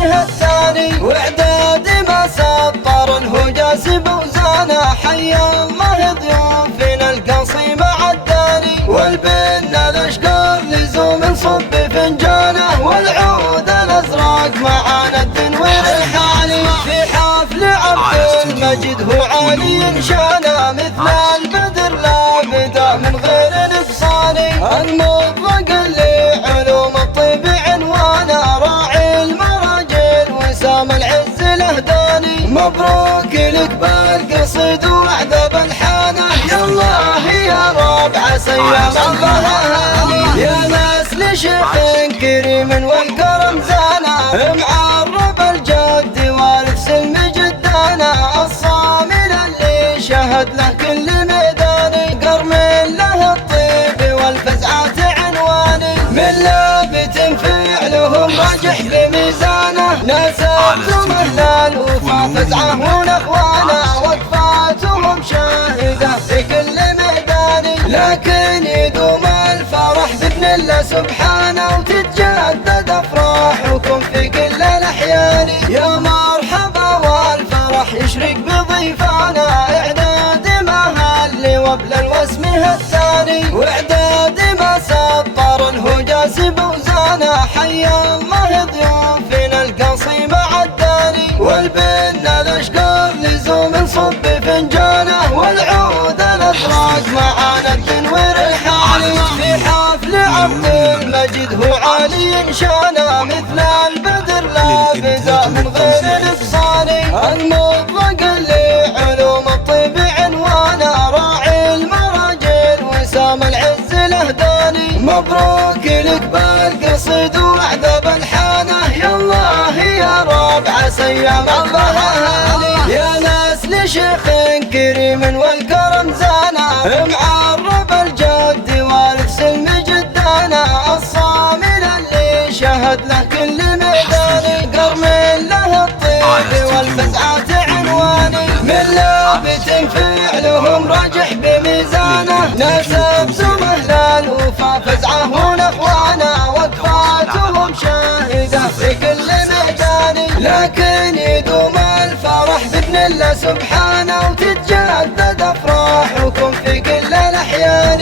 واسمها الثاني، واعداد ما سطر الهجاس بوزانه. حيا الله ضيوفنا القصي مع الداني، والبنا الاشقر لزوم صب فنجانه، والعود الازرق معانا الدنوير الحالي. في حفل عبد المجيد هو عالي شانه، مثل البدر لا بدا من غير نقصان. المطلق اللي علوم الطب عنوانه، راعي المراجل وسام العز الاهداني. مبروك لك بالقصيد وعذاب الحانه، يا الله يا رب عسى ايام الظهاني. يا نسل شيخ كريم والكرم زانه، معرب الجد وارث سلم جدانه. الصامل اللي شهد له كل ميداني، قرم له الطيب والفزعات عنواني. من لابت فعلهم راجح بميزانه، ناسبتم اهل الوفا فزعه ونخوانه. وقفاتهم شاهده في كل ميداني، لكن يدوم الفرح باذن الله سبحانه، وتتجدد افراحكم في كل الاحيان. يا مرحبا والفرح يشرق بضيفانا، اعداد ما هل وبلا واسمها الثاني، واعداد ما سطر الهجاس بوزانه. حيا الله ضيوفنا القصي مع الداني، والبنا الاشقر لزوم صب فنجانه، والعود الازرق معانا التنوير الحالي. في حفل عبد المجيد هو عالي شانه، مثل البدر لا بدا من غير نقصان. المطلق اللي علوم الطب عنوانه، راعي المراجل وسام العز الاهداني. مبروك لك بالقصيد وعذاب الحانه، يا الله يا رب عسى ايام الظهاني. يا نسل شيخ كريم والكرم زانه، معرب الجد وارث سلم جدانه. الصامل اللي شهد له كل ميداني، قرم له الطيب والفزعات عنواني. من لابت فعلهم راجح بميزانه، ناسبتم اهل الوفا فزعه ونخوانه. وقفاتهم شاهده في كل ميداني، لكن يدوم الفرح باذن الله سبحانه، وتتجدد افراحكم في كل الاحيان.